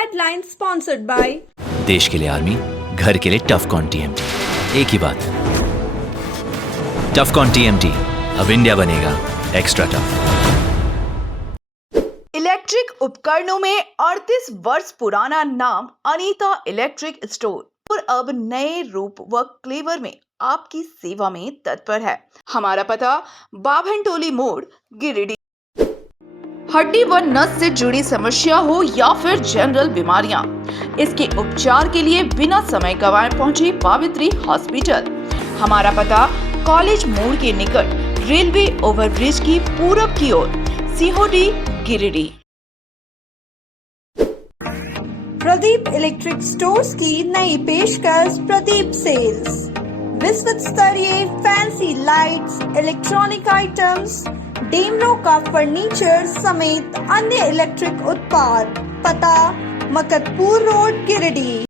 Headline sponsored by देश के लिए आर्मी, घर के लिए टफकॉन टीएमटी। एक ही बात, टफकॉन टीएमटी, अब इंडिया बनेगा एक्स्ट्रा टफ। इलेक्ट्रिक उपकरणों में 38 वर्ष पुराना नाम अनीता इलेक्ट्रिक स्टोर और अब नए रूप व क्लेवर में आपकी सेवा में तत्पर है। हमारा पता बाभनटोली मोड़, गिरिडीह। हड्डी व नस से जुड़ी समस्या हो या फिर जनरल बीमारियां, इसके उपचार के लिए बिना समय गंवाए पहुंचे पावित्री हॉस्पिटल। हमारा पता कॉलेज मोड़ के निकट रेलवे ओवरब्रिज की पूरब की ओर, सिहोडी, गिरिडीह। प्रदीप इलेक्ट्रिक स्टोर्स की नई पेशकश प्रदीप सेल्स। विश्व स्तरीय fancy lights, electronic items, Damro का फर्नीचर समेत अन्य इलेक्ट्रिक उत्पाद। पता मकतपुर रोड, गिरिडीह।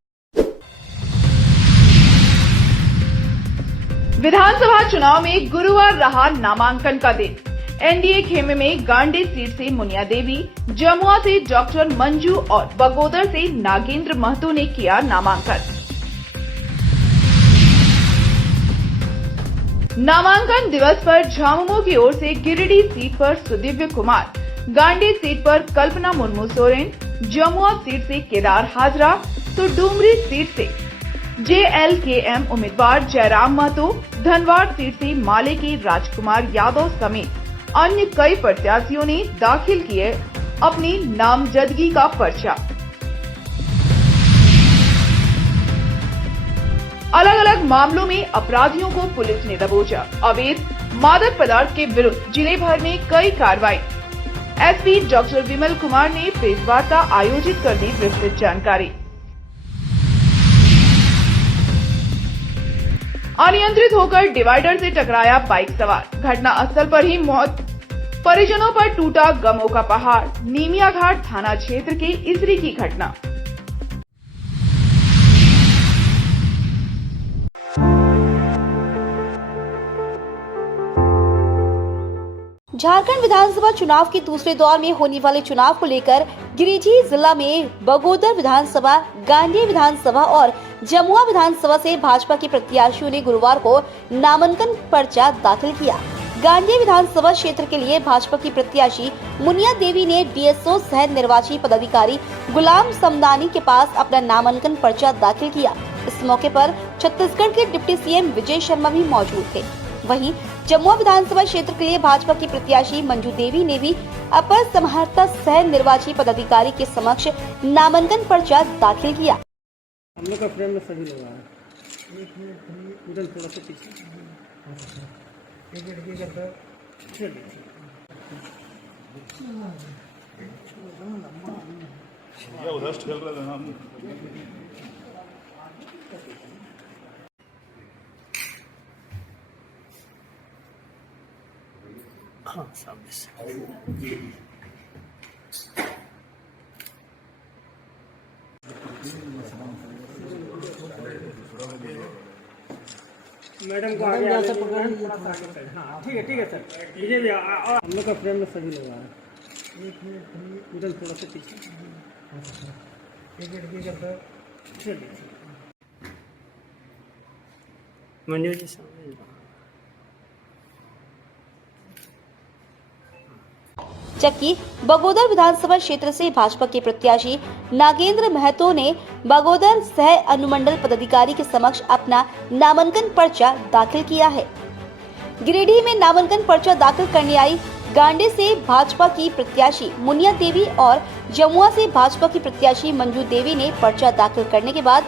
विधानसभा चुनाव में गुरुवार रहा नामांकन का दिन। एनडीए खेमे में गांडी सीट से मुनिया देवी, जमुआ से डॉक्टर मंजू और बगोदर से नागेंद्र महतो ने किया नामांकन। नामांकन दिवस पर झामुमो की ओर से गिरिडीह सीट पर सुदिव्य कुमार, गांडी सीट पर कल्पना मुर्मू सोरेन, जमुआ सीट से केदार हाजरा तो डुमरी सीट से जेएलकेएम उम्मीदवार जयराम महतो, धनवाड़ सीट से माले के राजकुमार यादव समेत अन्य कई प्रत्याशियों ने दाखिल किए अपनी नामजदगी का पर्चा। अलग अलग मामलों में अपराधियों को पुलिस ने दबोचा। अवैध मादक पदार्थ के विरुद्ध जिले भर में कई कार्रवाई। एसपी डॉक्टर विमल कुमार ने प्रेस वार्ता आयोजित कर दी विस्तृत जानकारी। अनियंत्रित होकर डिवाइडर से टकराया बाइक सवार, घटना स्थल पर ही मौत। परिजनों पर टूटा गमों का पहाड़। नीमिया घाट थाना क्षेत्र के इसरी की घटना। झारखंड विधानसभा चुनाव के दूसरे दौर में होने वाले चुनाव को लेकर गिरिडीह जिला में बगोदर विधानसभा, गांडी विधानसभा और जमुआ विधानसभा से भाजपा के प्रत्याशियों ने गुरुवार को नामांकन पर्चा दाखिल किया। गांडी विधानसभा क्षेत्र के लिए भाजपा की प्रत्याशी मुनिया देवी ने डीएसओ सह निर्वाची पदाधिकारी गुलाम समदानी के पास अपना नामांकन पर्चा दाखिल किया। इस मौके पर छत्तीसगढ़ के डिप्टी सीएम विजय शर्मा भी मौजूद थे। वहीं जमुआ विधानसभा क्षेत्र के लिए भाजपा की प्रत्याशी मंजू देवी ने भी अपर समाहर्ता सह निर्वाची पदाधिकारी के समक्ष नामांकन पर्चा दाखिल किया। हम लोग का फ्रेम में सभी लोग आए, उधर थोड़ा सा पीछे उधर खेल रहे थे हम। हाँ, सामने से मैडम को आगे आगे पकड़। हाँ, ठीक है सर। हम लोग का फ्रेम में सभी लोग आए, उधर थोड़ा सा पीछे मंजू जी सामने। जबकि बगोदर विधानसभा क्षेत्र से भाजपा के प्रत्याशी नागेंद्र महतो ने बगोदर सह अनुमंडल पदाधिकारी के समक्ष अपना नामांकन पर्चा दाखिल किया है। गिरिडीह में नामांकन पर्चा दाखिल करने आई गांडी से भाजपा की प्रत्याशी मुनिया देवी और जमुआ से भाजपा की प्रत्याशी मंजू देवी ने पर्चा दाखिल करने के बाद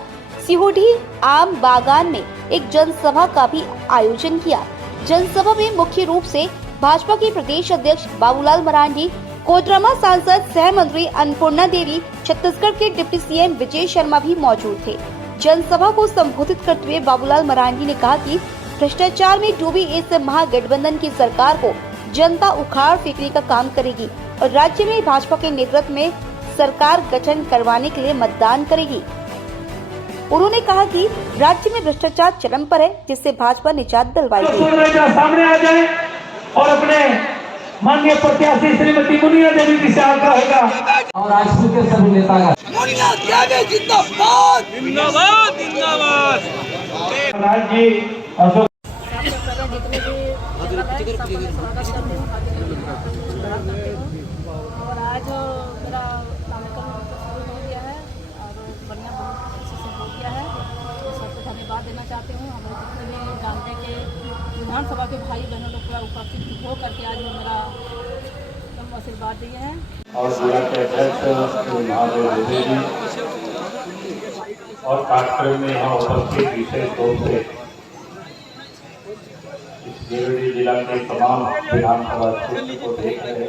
सिहोडी आम बागान में एक जनसभा का भी आयोजन किया। जनसभा में मुख्य रूप से भाजपा के प्रदेश अध्यक्ष बाबूलाल मरांडी, कोडरमा सांसद सह मंत्री अन्नपूर्णा देवी, छत्तीसगढ़ के डिप्टी सीएम विजय शर्मा भी मौजूद थे। जनसभा को संबोधित करते हुए बाबूलाल मरांडी ने कहा कि भ्रष्टाचार में डूबी इस महागठबंधन की सरकार को जनता उखाड़ फेंकने का काम करेगी और राज्य में भाजपा के नेतृत्व में सरकार गठन करवाने के लिए मतदान करेगी। उन्होंने कहा कि राज्य में भ्रष्टाचार चरम पर है, जिससे भाजपा निजात दिलवाएगी। सामने आ जाए और अपने माननीय प्रत्याशी श्रीमती मुनिया देवी जी से आग्रह रहेगा और राजपूत के सभी नेतागण राज जी अशोक और आज मेरा नामांकन शुरू हो गया है और बढ़िया बहुत अच्छे से हो गया है। तो सबको धन्यवाद देना चाहती हूँ। हमारे जितने भी गांधी के विधानसभा के भाई बहनों लोग पूरा उपस्थित हो करके आज मेरा आशीर्वाद दिए हैं। और जिला के अध्यक्ष महादेव जी और कार्यक्रम में यहाँ उपस्थित विशेष रूप से इस गिरिडीह जिला के तमाम विधानसभा क्षेत्र को देख रहे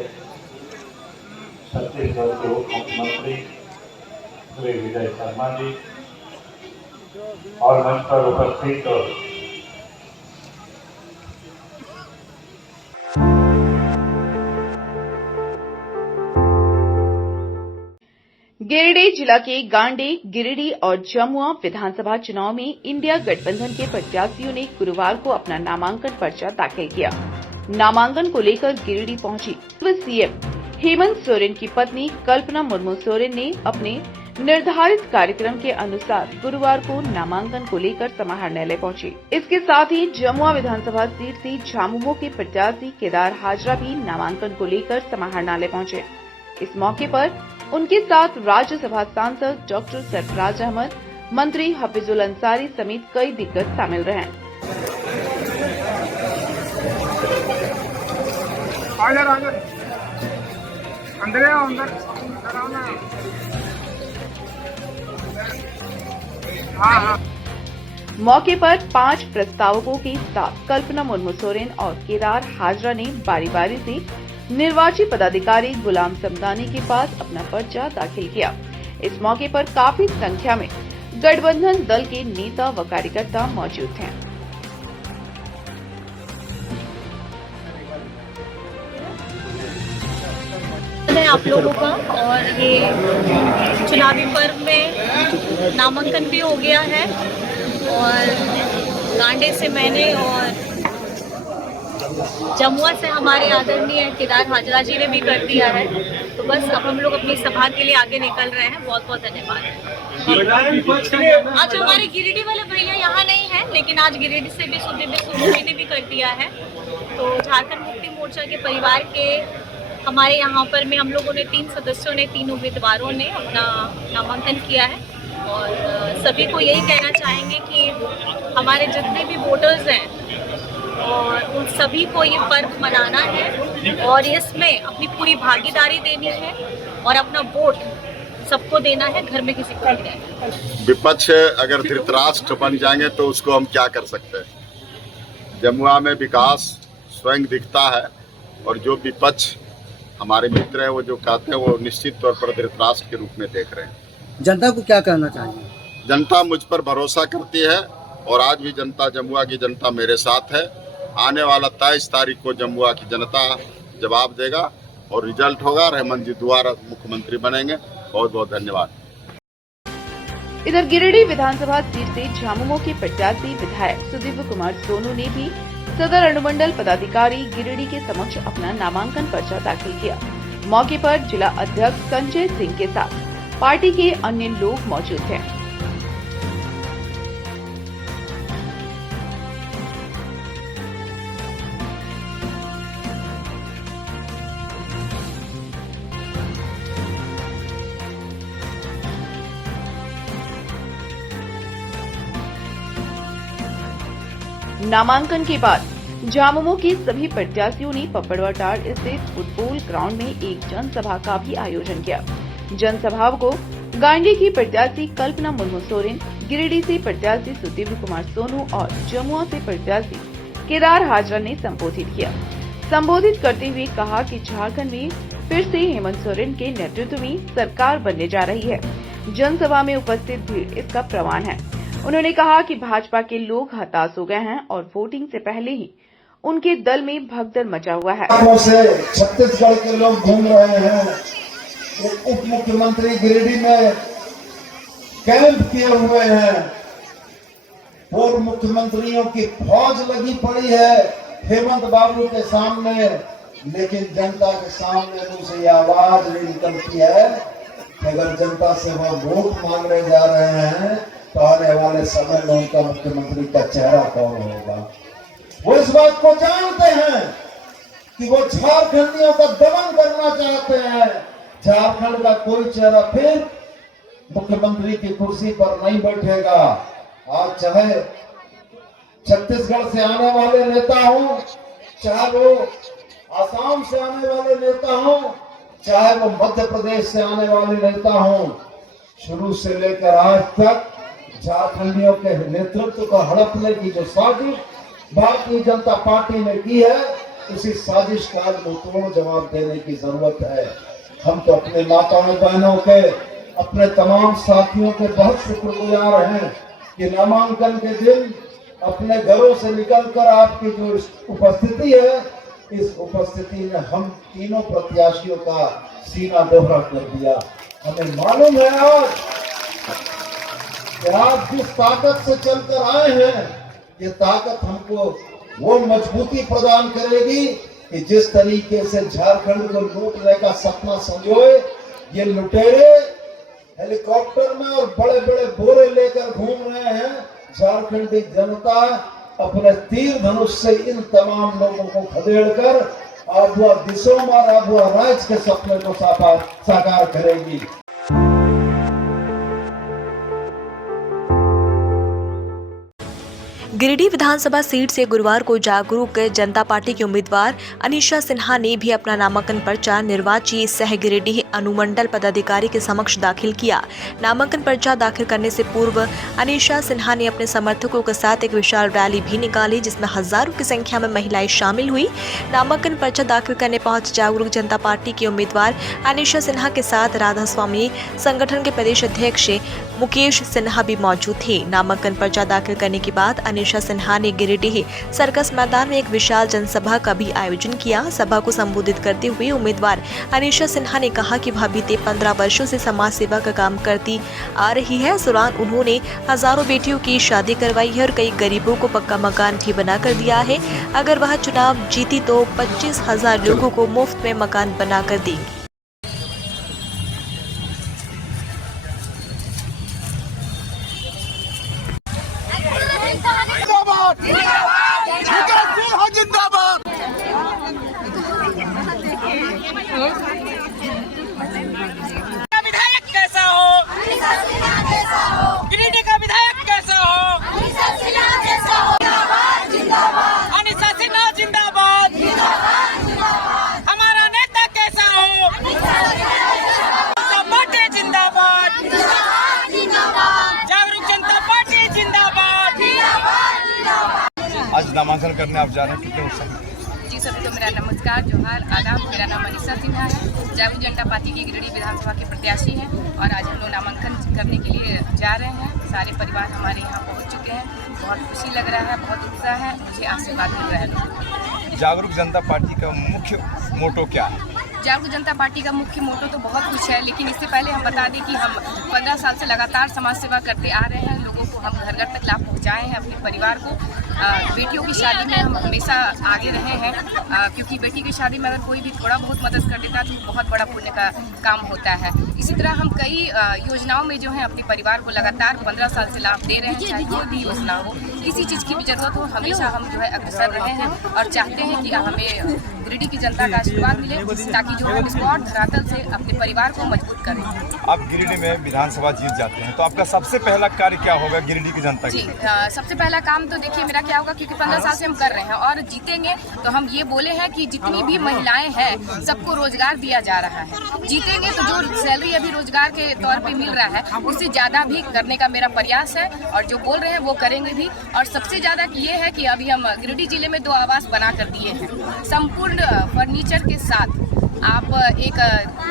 छत्तीसगढ़ के उप मुख्यमंत्री श्री विजय शर्मा जी और मंच पर उपस्थित गिरिडीह जिला के गांडी, गिरिडीह और जमुआ विधानसभा चुनाव में इंडिया गठबंधन के प्रत्याशियों ने गुरुवार को अपना नामांकन पर्चा दाखिल किया। नामांकन को लेकर गिरिडीह पहुंची पूर्व सीएम हेमंत सोरेन की पत्नी कल्पना मुर्मू सोरेन ने अपने निर्धारित कार्यक्रम के अनुसार गुरुवार को नामांकन को लेकर समाहरणालय पहुंचे। इसके साथ ही जमुआ विधानसभा सीट से झामुमो के प्रत्याशी केदार हाजरा भी नामांकन को लेकर समाहरणालय पहुंचे। इस मौके पर उनके साथ राज्यसभा सांसद डॉक्टर सरफराज अहमद, मंत्री हफीजुल अंसारी समेत कई दिग्गज शामिल रहे। मौके पर 5 प्रस्तावकों के साथ कल्पना मुर्मू सोरेन और केदार हाजरा ने बारी बारी से निर्वाची पदाधिकारी गुलाम समदानी के पास अपना पर्चा दाखिल किया। इस मौके पर काफी संख्या में गठबंधन दल के नेता व कार्यकर्ता मौजूद थे। आप लोगों का और ये चुनावी पर्व में नामांकन भी हो गया है और गांडे से मैंने और जमुआ से हमारे आदरणीय केदार हाजरा जी ने भी कर दिया है। तो बस अब हम लोग अपनी सभा के लिए आगे निकल रहे हैं। बहुत बहुत धन्यवाद। आज हमारे गिरिडीह वाले भैया यहाँ नहीं है, लेकिन आज गिरिडीह से भी सुदीप सोनू जी ने भी कर दिया है। तो झारखंड मुक्ति मोर्चा के परिवार के हमारे यहाँ पर में हम लोगों ने 3 सदस्यों ने 3 उम्मीदवारों ने अपना नामांकन किया है और सभी को यही कहना चाहेंगे कि हमारे जितने भी वोटर्स हैं और उन सभी को ये पर्व मनाना है और इसमें अपनी पूरी भागीदारी देनी है और अपना वोट सबको देना है, घर में किसी को नहीं देना। विपक्ष अगर धृतराष्ट्र बन जाएंगे तो उसको हम क्या कर सकते हैं। जमुआ में विकास स्वयं दिखता है और जो विपक्ष हमारे मित्र हैं वो जो कहते हैं वो निश्चित तौर पर धृतराष्ट्र के रूप में देख रहे हैं। जनता को क्या कहना चाहिए? जनता मुझ पर भरोसा करती है और आज भी जनता, जमुआ की जनता मेरे साथ है। आने वाला 23 तारीख को जमुआ की जनता जवाब देगा और रिजल्ट होगा। हेमंत जी दोबारा मुख्यमंत्री बनेंगे। बहुत बहुत धन्यवाद। इधर गिरिडीह विधानसभा सीट से झामुमो के प्रत्याशी विधायक सुदीप कुमार सोनू ने भी सदर अनुमंडल पदाधिकारी गिरिडीह के समक्ष अपना नामांकन पर्चा दाखिल किया। मौके पर जिला अध्यक्ष संजय सिंह के साथ पार्टी के अन्य लोग मौजूद थे। नामांकन के बाद झामुमो के सभी प्रत्याशियों ने पपड़वाटाड़ स्थित फुटबॉल ग्राउंड में एक जनसभा का भी आयोजन किया। जनसभा को गांडी की प्रत्याशी कल्पना मुर्मू सोरेन, गिरिडीह से प्रत्याशी सुदीप कुमार सोनू और जमुआ से प्रत्याशी केदार हाजरा ने संबोधित किया। संबोधित करते हुए कहा कि झारखंड में फिर से हेमंत सोरेन के नेतृत्व में सरकार बनने जा रही है। जनसभा में उपस्थित भीड़ इसका प्रमाण है। उन्होंने कहा कि भाजपा के लोग हताश हो गए हैं और वोटिंग से पहले ही उनके दल में भगदड़ मचा हुआ है। छत्तीसगढ़ के लोग घूम रहे हैं। उप मुख्यमंत्री गिरिडीह में कैंप किए हुए हैं। पूर्व मुख्यमंत्रियों की फौज लगी पड़ी है हेमंत बाबू के सामने लेकिन जनता के सामने मुझसे ये आवाज नहीं निकलती है कि अगर जनता से वह वोट मांगने जा रहे हैं तो आने वाले समय में उनका मुख्यमंत्री का चेहरा कौन होगा। वो इस बात को जानते हैं कि वो झारखंडियों का दमन करना चाहते हैं। झारखंड का कोई चेहरा फिर मुख्यमंत्री की कुर्सी पर नहीं बैठेगा। आज चाहे छत्तीसगढ़ से आने वाले नेता हो, चाहे वो आसाम से आने वाले नेता हो, चाहे वो मध्य प्रदेश से आने वाले नेता हो, शुरू से लेकर आज तक झारखंडियों के नेतृत्व को हड़पने की जो साजिश भारतीय जनता पार्टी ने की है, उसी साजिश का आज मुंहतोड़ जवाब देने की जरूरत है। हम तो अपने माताओं बहनों के, अपने तमाम साथियों के बहुत शुक्रगुजार हैं कि नामांकन के दिन अपने घरों से निकलकर आपकी जो उपस्थिति है, इस उपस्थिति में हम तीनों प्रत्याशियों का सीना दोहरा कर दिया। हमें मालूम है आज कि आप जिस ताकत से चलकर आए हैं, ये ताकत हमको वो मजबूती प्रदान करेगी कि जिस तरीके से झारखंड को लूटने का सपना संजोए ये लुटेरे हेलीकॉप्टर में और बड़े बड़े बोरे लेकर घूम रहे हैं। झारखंडी जनता अपने तीर धनुष से इन तमाम लोगों को खदेड़कर आबुआ दिशों में आबुआ राज के सपने को साकार करेगी। गिरिडीह विधानसभा सीट से गुरुवार को जागरूक जनता पार्टी की उम्मीदवार अनीशा सिन्हा ने भी अपना नामांकन पर्चा निर्वाची सह गिरिडीह अनुमंडल पदाधिकारी के समक्ष दाखिल किया। नामांकन पर्चा दाखिल करने से पूर्व अनीशा सिन्हा ने अपने समर्थकों के साथ एक विशाल रैली भी निकाली, जिसमें हजारों की संख्या में महिलाएं शामिल हुई। नामांकन पर्चा दाखिल करने पहुंच जागरूक जनता पार्टी की उम्मीदवार अनीशा सिन्हा के साथ राधा स्वामी संगठन के प्रदेश अध्यक्ष मुकेश सिन्हा भी मौजूद थे। नामांकन पर्चा दाखिल करने के बाद अनीशा सिन्हा ने गिरिडीह सर्कस मैदान में एक विशाल जनसभा का भी आयोजन किया। सभा को संबोधित करते हुए उम्मीदवार अनीशा सिन्हा ने कहा कि वह बीते 15 वर्षों से समाज सेवा का काम करती आ रही है। इस दौरान उन्होंने हजारों बेटियों की शादी करवाई है और कई गरीबों को पक्का मकान भी बनाकर दिया है। अगर वह चुनाव जीती तो 25,000 लोगों को मुफ्त में मकान बनाकर देंगी। विधायक कैसा हो, गिरिडीह का विधायक कैसा हो, अनीशा सिन्हा जिंदाबाद, हमारा नेता कैसा हो, पार्टी जिंदाबाद, जागरूक जनता पार्टी जिंदाबाद। आज नामांकन करने आप जा रहे हैं, कितने उत्साह? जी सभी को मेरा नमस्कार, जोहार, आदाब। मेरा नाम अनीशा सिन्हा है, जागरूक जनता पार्टी की गिरिडीह विधानसभा के प्रत्याशी हैं और आज हम लोग नामांकन करने के लिए जा रहे हैं। सारे परिवार हमारे यहाँ पहुँच चुके हैं। बहुत खुशी लग रहा है, बहुत उत्साह है, मुझे आशीर्वाद मिल रहा है। जागरूक जनता पार्टी का मुख्य मोटो क्या है? जागरूक जनता पार्टी का मुख्य मोटो तो बहुत कुछ है, लेकिन इससे पहले हम बता दें कि हम 15 साल से लगातार समाज सेवा करते आ रहे हैं। लोगों को हम घर घर तक लाभ पहुँचाए हैं, अपने परिवार को। बेटियों की शादी में हम हमेशा आगे रहे हैं, क्योंकि बेटी की शादी में अगर कोई भी थोड़ा बहुत मदद कर देता है तो बहुत बड़ा पुण्य का काम होता है। इसी तरह हम कई योजनाओं में जो है अपने परिवार को लगातार 15 साल से लाभ दे रहे हैं। चाहे कोई भी योजना हो, किसी चीज़ की भी जरूरत हो, हमेशा हम जो है अग्रसर रहे हैं और चाहते हैं कि हमें गिरिडीह की जनता का आशीर्वाद मिले, ताकि जो हम स्पॉट धरातल से अपने परिवार को मजबूत करें। आप गिरिडीह में विधानसभा जीत जाते हैं तो आपका सबसे पहला कार्य क्या होगा गिरिडीह की जनता के? सबसे पहला काम तो देखिए मेरा क्या होगा, क्योंकि 15 साल से हम कर रहे हैं और जीतेंगे तो हम ये बोले हैं कि जितनी भी महिलाएं हैं सबको रोजगार दिया जा रहा है। जीतेंगे तो जो सैलरी अभी रोजगार के तौर पे मिल रहा है उससे ज़्यादा भी करने का मेरा प्रयास है और जो बोल रहे हैं वो करेंगे भी। और सबसे ज़्यादा ये है कि अभी हम गिरिडीह जिले में 2 आवास बना कर दिए हैं, संपूर्ण फर्नीचर के साथ। आप एक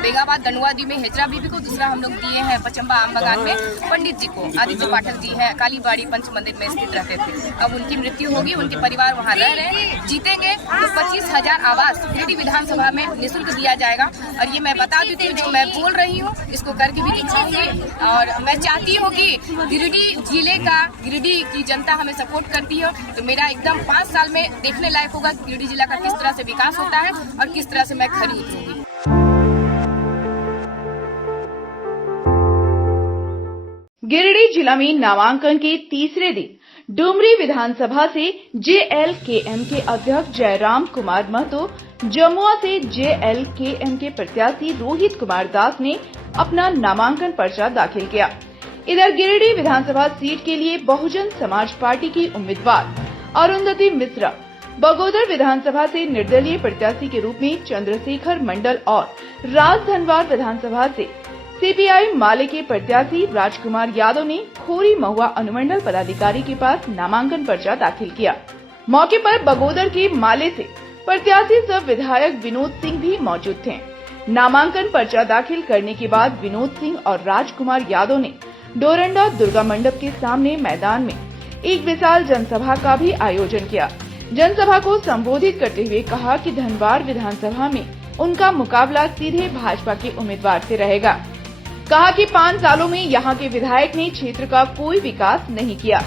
बेगाबाद दनुआदी में हेजरा बीबी को, दूसरा हम लोग दिए हैं पचम्बा आम बागान में पंडित जी को। आदित्य पाठक जी हैं, कालीबाड़ी पंच मंदिर में स्थित रहते थे। अब उनकी मृत्यु होगी, उनके परिवार वहाँ रह रहे हैं। जीतेंगे तो 25,000 आवास गिरिडीह विधानसभा में निःशुल्क दिया जाएगा। और ये मैं बता देती हूँ, जो मैं बोल रही हूँ इसको करके भी दिखाऊंगी। और मैं चाहती हूँ कि गिरिडीह जिले का, गिरिडीह की जनता हमें सपोर्ट करती है, तो मेरा एकदम 5 साल में देखने लायक होगा गिरिडीह जिला का किस तरह से विकास होता है और किस तरह से मैं खरी उतरूंगी। गिरिडीह जिला में नामांकन के तीसरे दिन डुमरी विधानसभा से JLKM के अध्यक्ष जयराम कुमार महतो, जमुआ से JLKM के प्रत्याशी रोहित कुमार दास ने अपना नामांकन पर्चा दाखिल किया। इधर गिरिडीह विधानसभा सीट के लिए बहुजन समाज पार्टी की उम्मीदवार अरुंधति मिश्रा, बगोदर विधानसभा से निर्दलीय प्रत्याशी के रूप में चंद्रशेखर मंडल और राजधनवार विधानसभा से CPI माले के प्रत्याशी राजकुमार यादव ने खोरी महुआ अनुमंडल पदाधिकारी के पास नामांकन पर्चा दाखिल किया। मौके पर बगोदर के माले से प्रत्याशी सह विधायक विनोद सिंह भी मौजूद थे। नामांकन पर्चा दाखिल करने के बाद विनोद सिंह और राजकुमार यादव ने डोरंडा दुर्गा मंडप के सामने मैदान में एक विशाल जनसभा का भी आयोजन किया। जनसभा को संबोधित करते हुए कहा कि धनवार विधानसभा में उनका मुकाबला सीधे भाजपा के उम्मीदवार से रहेगा। कहा कि 5 सालों में यहां के विधायक ने क्षेत्र का कोई विकास नहीं किया।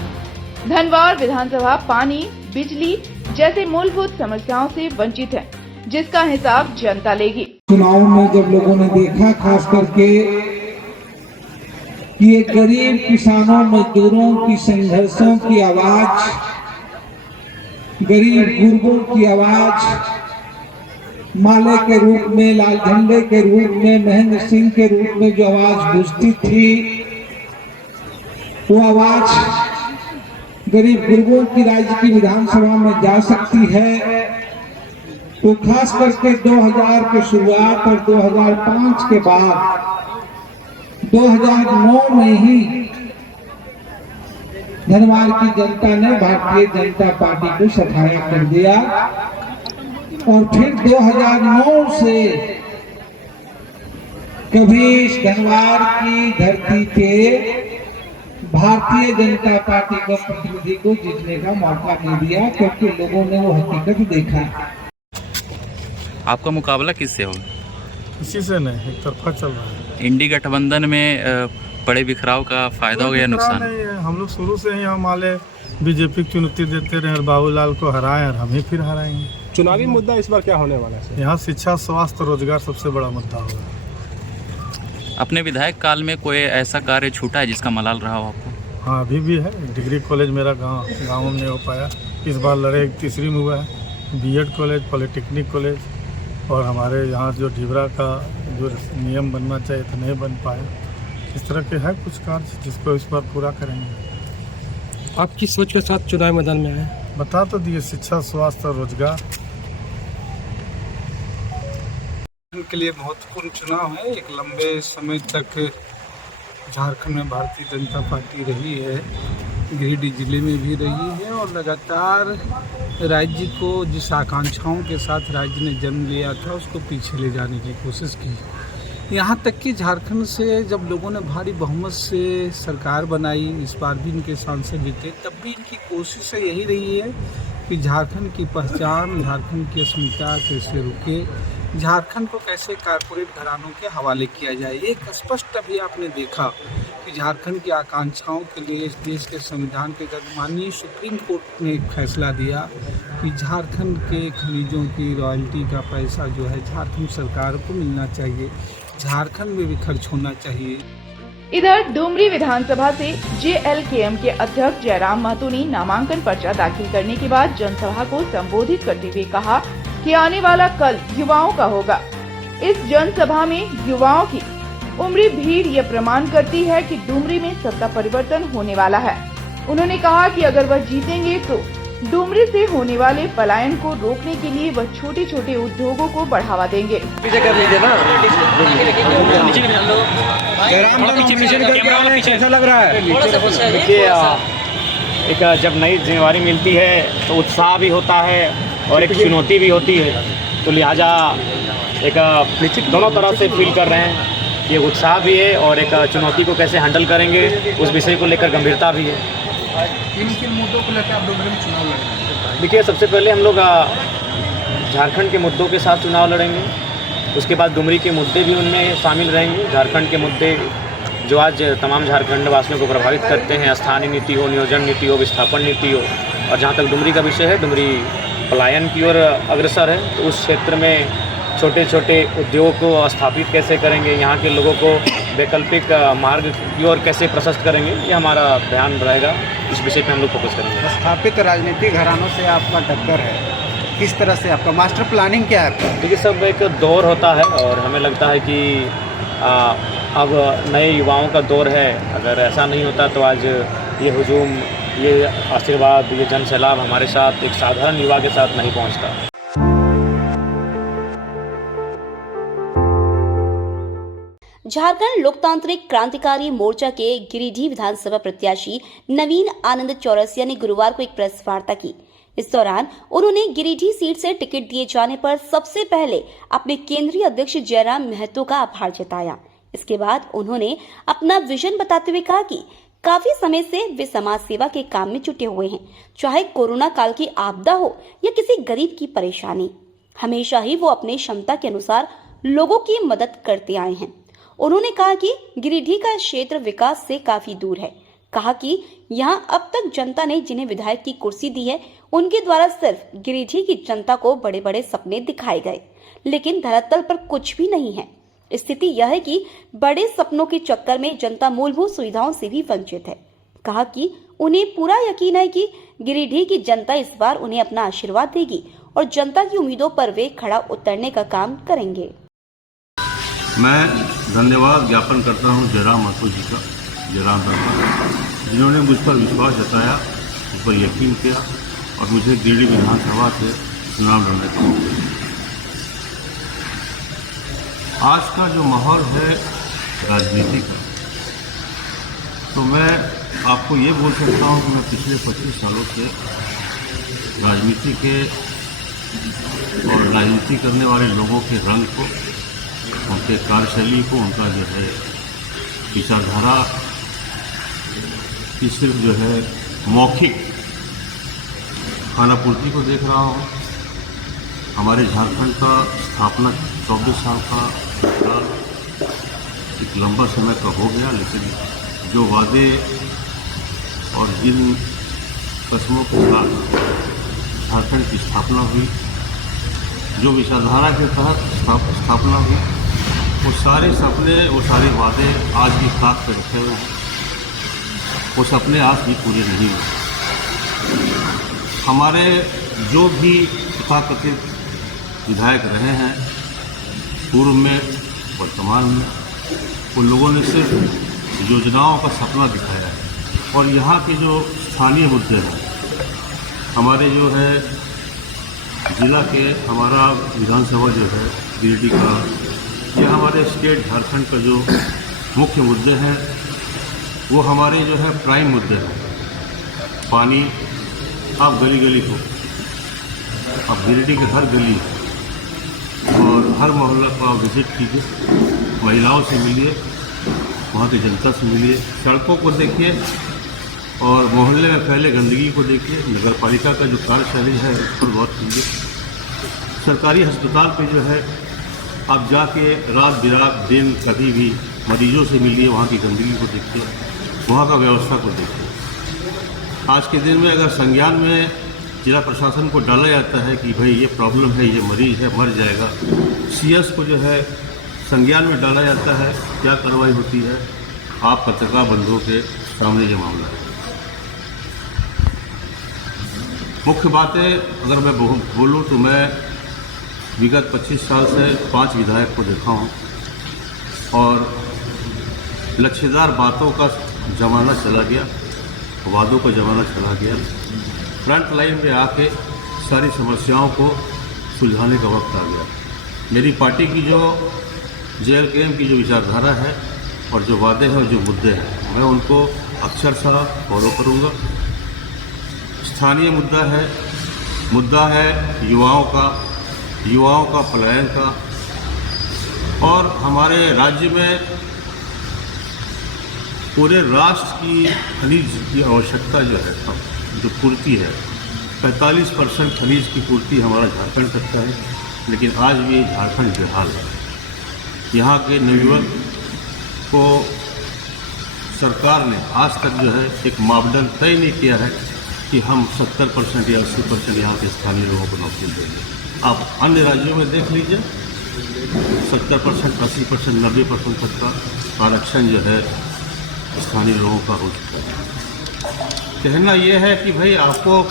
धनवार विधानसभा पानी, बिजली जैसे मूलभूत समस्याओं से वंचित है, जिसका हिसाब जनता लेगी। चुनाव में जब लोगों ने देखा खास करके कि ये गरीब किसानों मजदूरों की संघर्षों की आवाज, गरीब गुर्बों की आवाज माले के रूप में, लाल झंडे के रूप में, महेंद्र सिंह के रूप में जो आवाज गूंजती थी, वो आवाज गरीब गुर्बों की राज्य की विधानसभा में जा सकती है। तो खास करके 2000 की शुरुआत और 2005 के बाद 2009 में ही धनवार की जनता ने भारतीय जनता पार्टी को सफाया कर दिया और फिर 2009 से कभी इस धनवार की धरती पे भारतीय जनता पार्टी को प्रतिनिधि को जीतने का मौका नहीं दिया, क्योंकि लोगों ने वो हकीकत देखा। आपका मुकाबला किससे होगा? किसी से नहीं, एक तरफा चल रहा है। इंडी गठबंधन में बड़े बिखराव का फायदा हो गया या नुकसान? नहीं है, हम लोग शुरू से ही हमारे बीजेपी की चुनौती देते रहे और बाबूलाल को हराए और हम ही फिर हराएंगे। चुनावी मुद्दा इस बार क्या होने वाला है? यहाँ शिक्षा, स्वास्थ्य, रोजगार सबसे बड़ा मुद्दा होगा। अपने विधायक काल में कोई ऐसा कार्य छूटा है जिसका मलाल रहा हो आपको? हाँ, अभी भी है। डिग्री कॉलेज मेरा गाँव में नहीं हो पाया, इस बार लड़े 3री में हुआ है। BEd कॉलेज, पॉलिटेक्निक कॉलेज और हमारे यहाँ जो ढिबरा का जो नियम बनना चाहिए तो नहीं बन पाया। इस तरह के है कुछ कार्य जिसको इस बार पूरा करेंगे। आप किस सोच के साथ चुनाव मैदान में आए? बता तो दिए, शिक्षा, स्वास्थ्य और रोजगार के लिए महत्वपूर्ण चुनाव है। एक लंबे समय तक झारखंड में भारतीय जनता पार्टी रही है, गिरिडीह जिले में भी रही है और लगातार राज्य को जिस आकांक्षाओं के साथ राज्य ने जन्म लिया था उसको पीछे ले जाने की कोशिश की। यहाँ तक कि झारखंड से जब लोगों ने भारी बहुमत से सरकार बनाई, इस बार भी इनके सांसद जीते, तब भी इनकी कोशिश यही रही है कि झारखंड की पहचान, झारखंड की अस्मिता कैसे रुके, झारखंड को कैसे कारपोरेट घरानों के हवाले किया जाए। एक स्पष्ट अभी आपने देखा कि झारखंड की आकांक्षाओं के लिए इस देश के संविधान के तहत माननीय सुप्रीम कोर्ट ने एक फैसला दिया कि झारखंड के खनिजों की रॉयल्टी का पैसा जो है झारखंड सरकार को मिलना चाहिए, झारखंड में भी खर्च होना चाहिए। इधर डुमरी विधानसभा से JLKM के अध्यक्ष जयराम महतो ने नामांकन पर्चा दाखिल करने के बाद जनसभा को संबोधित करते हुए कहा कि आने वाला कल युवाओं का होगा। इस जनसभा में युवाओं की उमड़ी भीड़ ये प्रमाण करती है कि डुमरी में सत्ता परिवर्तन होने वाला है। उन्होंने कहा कि अगर वह जीतेंगे तो डुमरी से होने वाले पलायन को रोकने के लिए वह छोटे छोटे उद्योगों को बढ़ावा देंगे। कर लीजिए ना। कैसा लग रहा है? एक जब नई जिम्मेवारी मिलती है तो उत्साह भी होता है और एक चुनौती भी होती है, तो लिहाजा एक दोनों तरह से फील कर रहे हैं। ये उत्साह भी है और एक चुनौती को कैसे हैंडल करेंगे उस विषय को लेकर गंभीरता भी है। किन किन मुद्दों को लेकर आप डुमरी में चुनाव लड़ेंगे? देखिए, सबसे पहले हम लोग झारखंड के मुद्दों के साथ चुनाव लड़ेंगे। उसके बाद डुमरी के मुद्दे भी उनमें शामिल रहेंगे। झारखंड के मुद्दे जो आज तमाम झारखंड वासियों को प्रभावित करते हैं, स्थानीय नीति हो, नियोजन नीति हो, विस्थापन नीति हो, और जहाँ तक डुमरी का विषय है, डुमरी पलायन की ओर अग्रसर है, तो उस क्षेत्र में छोटे छोटे उद्योग को स्थापित कैसे करेंगे, यहाँ के लोगों को वैकल्पिक मार्ग की ओर कैसे प्रशस्त करेंगे, ये हमारा ध्यान रहेगा। इस विषय पे हम लोग फोकस करेंगे। स्थापित राजनीतिक घरानों से आपका टक्कर है, किस तरह से आपका मास्टर प्लानिंग क्या है? देखिए, सब एक दौर होता है और हमें लगता है कि अब नए युवाओं का दौर है। अगर ऐसा नहीं होता तो आज ये हुजूम, ये आशीर्वाद, ये जन सैलाब हमारे साथ एक साधारण युवा के साथ नहीं पहुँचता। झारखंड लोकतांत्रिक क्रांतिकारी मोर्चा के गिरिडीह विधानसभा प्रत्याशी नवीन आनंद चौरसिया ने गुरुवार को एक प्रेस वार्ता की। इस दौरान उन्होंने गिरिडीह सीट से टिकट दिए जाने पर सबसे पहले अपने केंद्रीय अध्यक्ष जयराम महतो का आभार जताया। इसके बाद उन्होंने अपना विजन बताते हुए कहा कि काफी समय से वे समाज सेवा के काम में जुटे हुए हैं, चाहे कोरोना काल की आपदा हो या किसी गरीब की परेशानी। हमेशा ही वो अपने क्षमता के अनुसार लोगों की मदद करते आए हैं। उन्होंने कहा कि गिरिडीह का क्षेत्र विकास से काफी दूर है। कहा कि यहां अब तक जनता ने जिन्हें विधायक की कुर्सी दी है, उनके द्वारा सिर्फ गिरिडीह की जनता को बड़े बड़े सपने दिखाए गए, लेकिन धरातल पर कुछ भी नहीं है। स्थिति यह है कि बड़े सपनों के चक्कर में जनता मूलभूत सुविधाओं से भी वंचित है। कहा कि उन्हें पूरा यकीन है कि गिरिडीह की जनता इस बार उन्हें अपना आशीर्वाद देगी और जनता की उम्मीदों पर वे खड़ा उतरने का काम करेंगे। मैं धन्यवाद ज्ञापन करता हूं जयराम महतो जी का, जयराम महतो, जिन्होंने मुझ पर विश्वास जताया, उस पर यकीन किया और मुझे गिरिडीह विधानसभा से चुनाव लड़ने का मौका दिया। आज का जो माहौल है राजनीति का, तो मैं आपको ये बोल सकता हूँ कि मैं पिछले 25 सालों से राजनीति के और राजनीति करने वाले लोगों के रंग को, उनके कार्यशैली को, उनका जो है विचारधारा की सिर्फ जो है मौखिक खानापूर्ति को देख रहा हूँ। हमारे झारखंड का स्थापना 24 साल का एक लंबा समय का हो गया, लेकिन जो वादे और जिन कस्मों के साथ झारखंड की स्थापना हुई, जो विचारधारा के तहत स्थापना हुई, वो सारे सपने, वो सारे वादे आज भी ताक पे रखे हुए हैं। वो सपने आज भी पूरे नहीं हुए। हमारे जो भी तथाकथित विधायक रहे हैं पूर्व में, वर्तमान में, उन लोगों ने सिर्फ योजनाओं का सपना दिखाया है। और यहाँ के जो स्थानीय मुद्दे हैं, हमारे जो है जिला के, हमारा विधानसभा जो है गिरिडीह का, ये हमारे स्टेट झारखंड का जो मुख्य मुद्दे हैं, वो हमारे जो है प्राइम मुद्दे हैं। पानी, आप गली गली को, आप गिरिडीह के हर गली और हर मोहल्ला को आप विजिट कीजिए, महिलाओं से मिलिए, वहाँ की जनता से मिलिए, सड़कों को देखिए और मोहल्ले में फैले गंदगी को देखिए। नगर पालिका का जो कार्यशैली है उस पर गौर कीजिए। सरकारी अस्पताल पे जो है आप जाके रात बिरात दिन कभी भी मरीजों से मिलिए, वहाँ की गंदगी को देखिए, वहाँ का व्यवस्था को देखिए। आज के दिन में अगर संज्ञान में जिला प्रशासन को डाला जाता है कि भाई ये प्रॉब्लम है, ये मरीज है, मर जाएगा, सीएस को जो है संज्ञान में डाला जाता है, क्या कार्रवाई होती है? आप पत्रकार बंधुओं के सामने ये मामला है। मुख्य बातें अगर मैं बोलूँ तो मैं विगत 25 साल से 5 विधायक को देखा हूँ और लक्ष्यदार बातों का ज़माना चला गया, वादों का ज़माना चला गया। फ्रंट लाइन में आके सारी समस्याओं को सुलझाने का वक्त आ गया। मेरी पार्टी की जो JLKM की जो विचारधारा है और जो वादे हैं और जो मुद्दे हैं, मैं उनको अक्षरशः फॉलो करूँगा। स्थानीय मुद्दा है युवाओं का पलायन का, और हमारे राज्य में पूरे राष्ट्र की खनिज की आवश्यकता जो है, जो पूर्ति है, 45% खनिज की पूर्ति हमारा झारखंड करता है, लेकिन आज भी झारखंड बेहाल है। यहाँ के नवयुवक को सरकार ने आज तक जो है एक मापदंड तय नहीं किया है कि हम 70% या 80% यहाँ के स्थानीय लोगों को नौकरी देंगे। आप अन्य राज्यों में देख लीजिए, 70%, 80%, 90% तक का आरक्षण जो है स्थानीय लोगों का हो चुका है। कहना यह है कि भाई आपको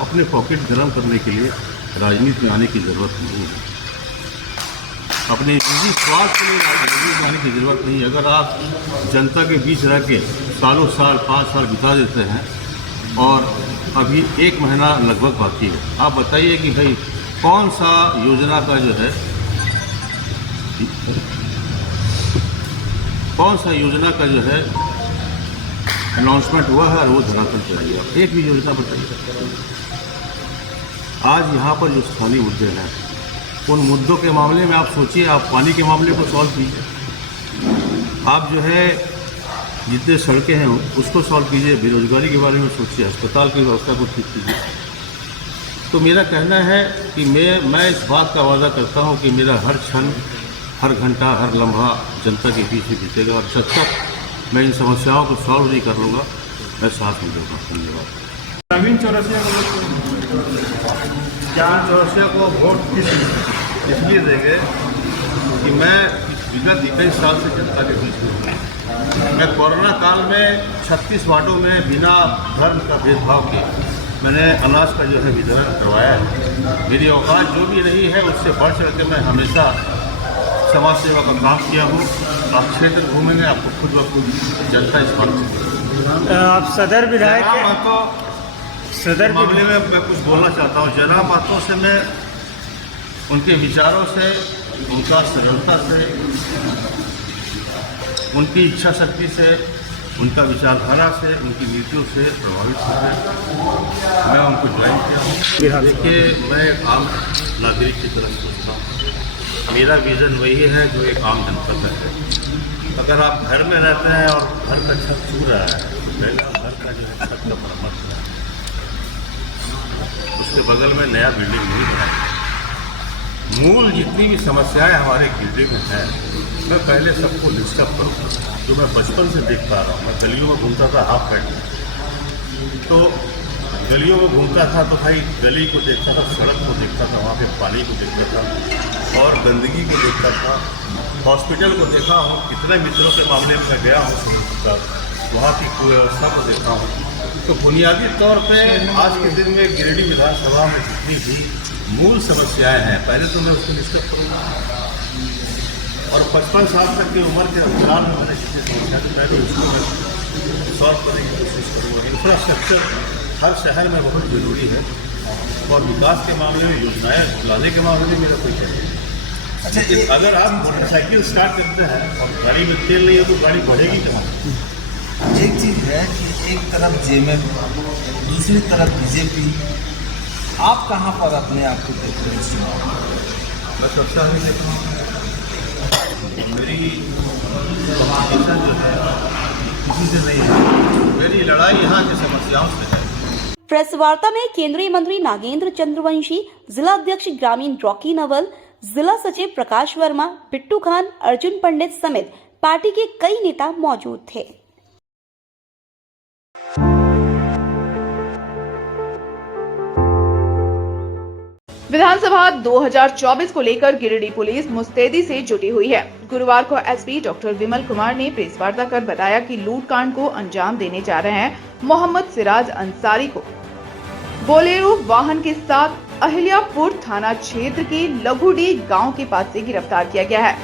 अपने पॉकेट गर्म करने के लिए राजनीति में आने की ज़रूरत नहीं है, अपने निजी स्वार्थ के लिए राजनीति में आने की ज़रूरत नहीं है। अगर आप जनता के बीच रह के सालों साल 5 साल बिता देते हैं और अभी 1 महीना लगभग बाकी है, आप बताइए कि भाई कौन सा योजना का जो है, कौन सा योजना का जो है अनाउंसमेंट हुआ है और वो धरातल पे आएगा। एक भी योजना बताइए। आज यहाँ पर जो स्थानीय मुद्दे हैं, उन मुद्दों के मामले में आप सोचिए, आप पानी के मामले को सॉल्व कीजिए, आप जो है जितने सड़कें हैं उसको सॉल्व कीजिए, बेरोजगारी के बारे में सोचिए, अस्पताल की व्यवस्था को ठीक कीजिए। तो मेरा कहना है कि मैं इस बात का वादा करता हूँ कि मेरा हर क्षण, हर घंटा, हर लम्हा जनता के बीच में बीतेगा और जब तक मैं इन समस्याओं को सॉल्व नहीं कर लूँगा, मैं साथ नहीं दूँगा। धन्यवाद। नवीन चौरसिया को वोट इसलिए देंगे कि मैं विगत 21 साल से जनता के बीच में हूँ। मैं कोरोना काल में 36 वार्डों में बिना धर्म का भेदभाव के मैंने अनाज का जो है वितरण करवाया है। मेरी औकात जो भी रही है उससे बढ़ चढ़ के मैं हमेशा समाज सेवा का काम किया हूँ। आप क्षेत्र घूमेंगे, आपको खुद ब खुद जनता इस बात। आप सदर विधायक सदर मामले में मैं कुछ बोलना चाहता हूँ। जरा बातों से मैं उनके विचारों से, उनका सरलता से, उनकी इच्छा शक्ति से, उनका विचारधारा से, उनकी नीतियों से प्रभावित होकर मैं उनको ज्वाइन किया हूँ। देखिए, मैं एक आम नागरिक की तरह सोचता हूँ। मेरा विज़न वही है जो एक आम जनता का है। अगर आप घर में रहते हैं और घर का छत छू रहा है, तो पहले घर का जो है छत का मरम्मत करें, उसके बगल में नया बिल्डिंग नहीं बनाए। मूल जितनी भी समस्याएं हमारे गिरडी में हैं, मैं पहले सबको डिस्टर्ब करूँगा। जो मैं बचपन से देखता रहा हूँ, मैं गलियों में घूमता था हाफ पैंट में, तो गलियों में घूमता था तो भाई गली को देखता था, सड़क को देखता था, वहाँ पे पानी को देखता था और गंदगी को देखता था। हॉस्पिटल को देखा हूँ, कितने मित्रों के मामले में मैं गया हूँ, वहाँ की कुव्यवस्था को देखा हूँ। तो बुनियादी तौर पे आज के दिन में गिरिडीह विधानसभा में जितनी भी मूल समस्याएं हैं, पहले तो मैं उसको डिस्कस करूँगा और 55 साल तक की उम्र के अंतराल में मैंने जितनी समस्या तो पहले उसको मैं सॉल्व करने की कोशिश करूँगा। इंफ्रास्ट्रक्चर हर शहर में बहुत ज़रूरी है और विकास के मामले में योजनाएँ लाने के मामले में मेरा कोई कहना नहीं। अच्छा, अगर आप मोटरसाइकिल स्टार्ट करते हैं और गाड़ी में तेल नहीं हो तो गाड़ी बढ़ेगी कहाँ? एक चीज़ है कि एक तरफ जेएमएम, दूसरी तरफ बीजेपी, आप कहाँ पर अपने आप को देखते हैं? मैं सबसे आगे देखता हूँ। मेरी कंपटीशन जो है किसी से नहीं है, मेरी लड़ाई यहाँ की समस्याओं से है। प्रेस वार्ता में केंद्रीय मंत्री नागेंद्र चंद्रवंशी, जिला अध्यक्ष ग्रामीण रॉकी नवल, जिला सचिव प्रकाश वर्मा, बिट्टू खान, अर्जुन पंडित समेत पार्टी के कई नेता मौजूद थे। विधानसभा 2024 को लेकर गिरिडीह पुलिस मुस्तैदी से जुटी हुई है। गुरुवार को एसपी डॉक्टर विमल कुमार ने प्रेस वार्ता कर बताया कि लूटकांड को अंजाम देने जा रहे हैं मोहम्मद सिराज अंसारी को बोलेरो वाहन के साथ अहिल्यापुर थाना क्षेत्र के लघुडी गांव के पास से गिरफ्तार किया गया है।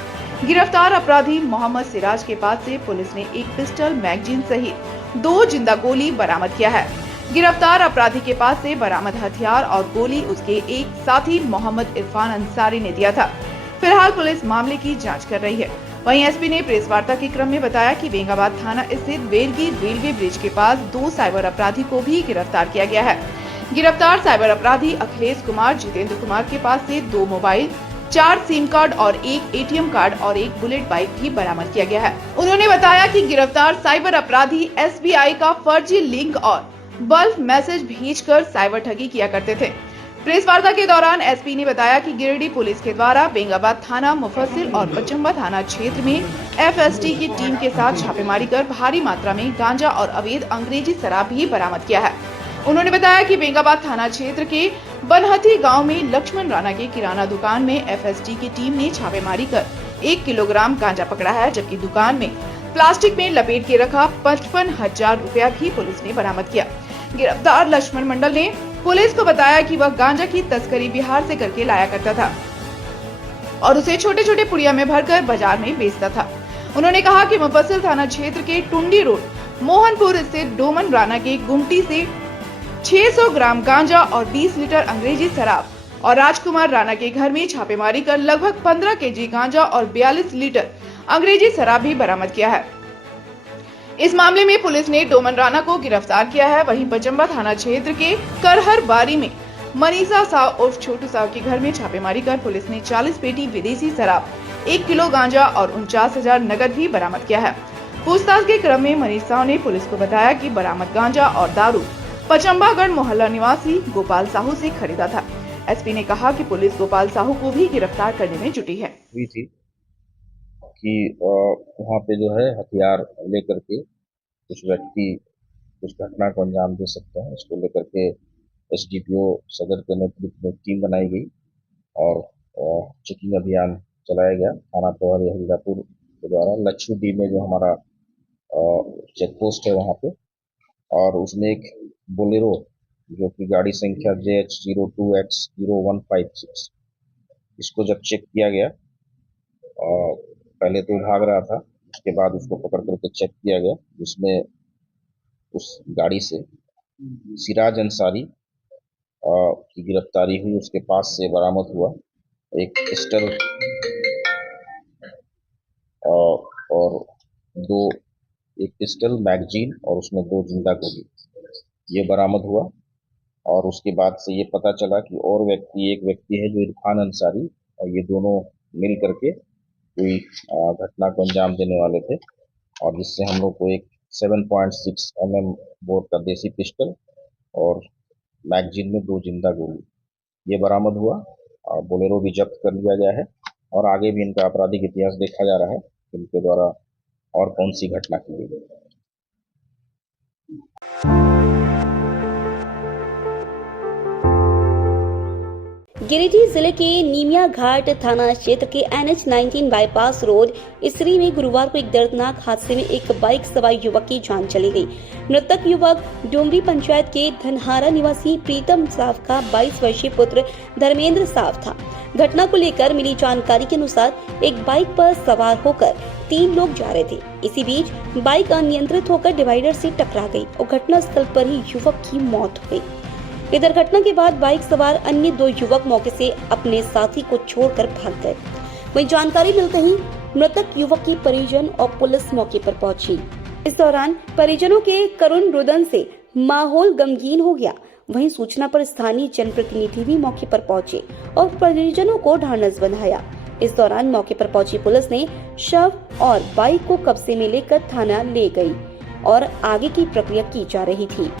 गिरफ्तार अपराधी मोहम्मद सिराज के पास से पुलिस ने एक पिस्टल, मैगजीन सहित 2 जिंदा गोली बरामद किया है। गिरफ्तार अपराधी के पास से बरामद हथियार और गोली उसके एक साथी मोहम्मद इरफान अंसारी ने दिया था। फिलहाल पुलिस मामले की जांच कर रही है। वहीं एसपी ने प्रेस वार्ता के क्रम में बताया कि बेंगाबाद थाना स्थित बेरगी रेलवे ब्रिज के पास 2 साइबर अपराधी को भी गिरफ्तार किया गया है। गिरफ्तार साइबर अपराधी अखिलेश कुमार जितेंद्र कुमार के पास से 2 मोबाइल, 4 सिम कार्ड और 1 एटीएम कार्ड और 1 बुलेट बाइक भी बरामद किया गया है। उन्होंने बताया कि गिरफ्तार साइबर अपराधी SBI का फर्जी लिंक और बल्क मैसेज भेजकर साइबर ठगी किया करते थे। प्रेस वार्ता के दौरान एसपी ने बताया कि गिरिडीह पुलिस के द्वारा बेंगाबाद थाना, मुफस्सिल और पचम्बा थाना क्षेत्र में FST की टीम के साथ छापेमारी कर भारी मात्रा में गांजा और अवैध अंग्रेजी शराब भी बरामद किया है। उन्होंने बताया कि बेंगाबाद थाना क्षेत्र के बनहती गांव में लक्ष्मण राणा के किराना दुकान में FST की टीम ने छापेमारी कर 1 किलोग्राम गांजा पकड़ा है, जबकि दुकान में प्लास्टिक में लपेट के रखा 55,000 रुपया भी पुलिस ने बरामद किया। गिरफ्तार लक्ष्मण मंडल ने पुलिस को बताया कि वह गांजा की तस्करी बिहार से करके लाया करता था और उसे छोटे छोटे पुड़िया में भरकर बाजार में बेचता था। उन्होंने कहा कि मुफस्सिल थाना क्षेत्र के टुंडी रोड मोहनपुर स्थित डोमन राणा के गुमटी से 600 ग्राम गांजा और 20 लीटर अंग्रेजी शराब और राजकुमार राणा के घर में छापेमारी कर लगभग 15 केजी गांजा और 42 लीटर अंग्रेजी शराब भी बरामद किया है। इस मामले में पुलिस ने डोमन राणा को गिरफ्तार किया है। वहीं पचम्बा थाना क्षेत्र के करहर बारी में मनीषा साव उर्फ छोटू साव के घर में छापेमारी कर पुलिस ने 40 पेटी विदेशी शराब, 1 किलो गांजा और 49,000 नकद भी बरामद किया है। पूछताछ के क्रम में मनीष साव ने पुलिस को बताया कि बरामद गांजा और दारू पचम्बागढ़ मोहल्ला निवासी गोपाल साहू से खरीदा था। एसपी ने कहा कि पुलिस गोपाल साहू को भी गिरफ्तार करने में जुटी है। कि वहाँ पे जो है हथियार लेकर के कुछ व्यक्ति कुछ घटना को अंजाम दे सकते हैं। इसको लेकर के SDPO सदर के नेतृत्व में टीम बनाई गई और चेकिंग अभियान चलाया गया। थाना प्रभारी हरिदापुर के द्वारा लच्छू डी में जो हमारा चेक पोस्ट है वहाँ पे, और उसमें एक बोलेरो जो कि गाड़ी संख्या JH02X0156, इसको जब चेक किया गया पहले तो भाग रहा था, उसके बाद उसको पकड़ करके चेक किया गया, जिसमें उस गाड़ी से सिराज अंसारी की गिरफ्तारी हुई। उसके पास से बरामद हुआ एक पिस्टल और एक पिस्टल, मैगजीन और उसमें 2 जिंदा गोली, ये बरामद हुआ। और उसके बाद से ये पता चला कि और एक व्यक्ति है जो इरफान अंसारी, और ये दोनों मिल करके कोई घटना को अंजाम देने वाले थे, और जिससे हम लोग को एक 7.6 mm बोर का देसी पिस्टल और मैगजीन में 2 जिंदा गोली ये बरामद हुआ। और बोलेरो भी जब्त कर लिया गया है और आगे भी इनका आपराधिक इतिहास देखा जा रहा है, इनके द्वारा और कौन सी घटना की गई। गिरिडीह जिले के नीमिया घाट थाना क्षेत्र के NH-19 बाईपास रोड इसरी में गुरुवार को एक दर्दनाक हादसे में एक बाइक सवार युवक की जान चली गई। मृतक युवक डुमरी पंचायत के धनहारा निवासी प्रीतम साव का 22 वर्षीय पुत्र धर्मेंद्र साव था। घटना को लेकर मिली जानकारी के अनुसार एक बाइक पर सवार होकर 3 लोग जा रहे थे। इसी बीच बाइक अनियंत्रित होकर डिवाइडर से टकरा गई और घटनास्थल पर ही युवक की मौत हो गई। इधर घटना के बाद बाइक सवार अन्य 2 युवक मौके से अपने साथी को छोड़कर भाग गए। वहीं जानकारी मिलते ही मृतक युवक की परिजन और पुलिस मौके पर पहुंची। इस दौरान परिजनों के करुण रुदन से माहौल गमगीन हो गया। वहीं सूचना पर स्थानीय जनप्रतिनिधि भी मौके पर पहुंचे और परिजनों को ढांढस बंधाया। इस दौरान मौके पर पहुंची पुलिस ने शव और बाइक को कब्जे में लेकर थाना ले गई और आगे की प्रक्रिया की जा रही थी।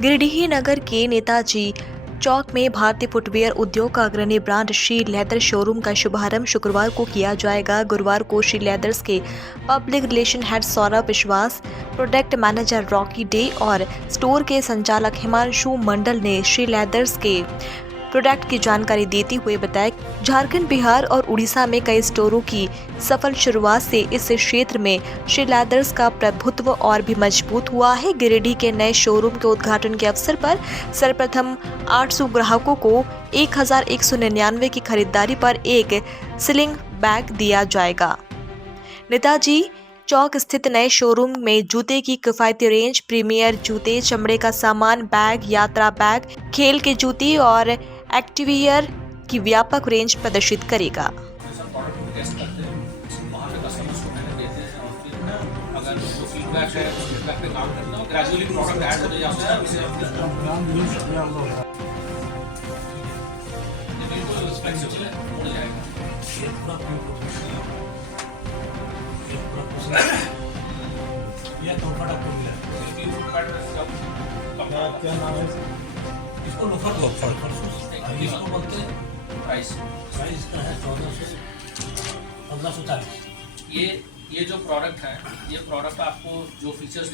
गिरिडीह नगर के नेताजी चौक में भारतीय फुटवेयर उद्योग का अग्रणी ब्रांड श्री लेदर शोरूम का शुभारंभ शुक्रवार को किया जाएगा। गुरुवार को श्री लेदर्स के पब्लिक रिलेशन हेड सौरभ विश्वास, प्रोडक्ट मैनेजर रॉकी डे और स्टोर के संचालक हिमांशु मंडल ने श्री लेदर्स के प्रोडक्ट की जानकारी देते हुए बताया कि झारखंड, बिहार और उड़ीसा में कई स्टोरों की सफल शुरुआत से इस क्षेत्र में श्री लेदर्स का प्रभुत्व और भी मजबूत हुआ है। गिरिडीह के नए शोरूम के उद्घाटन के अवसर पर सर्वप्रथम 800 ग्राहकों को 1199 की खरीदारी पर एक स्लिंग बैग दिया जाएगा। नेताजी चौक स्थित नए शोरूम में जूते की किफायती रेंज, प्रीमियर जूते, चमड़े का सामान, बैग, यात्रा बैग, खेल के जूते और एक्टिवियर की व्यापक रेंज प्रदर्शित करेगा। अगर फीडबैक है उस फीडबैक पे काम करना और ग्रेजुअली प्रोडक्ट ऐड होते जाते हैं। इसे फ्लेक्सिबल है, हो जाएगा। क्या नाम है इसको? लोफर इसको बोलते हैं प्राइस का है 1440। ये जो प्रोडक्ट है, ये प्रोडक्ट आपको जो फीचर्स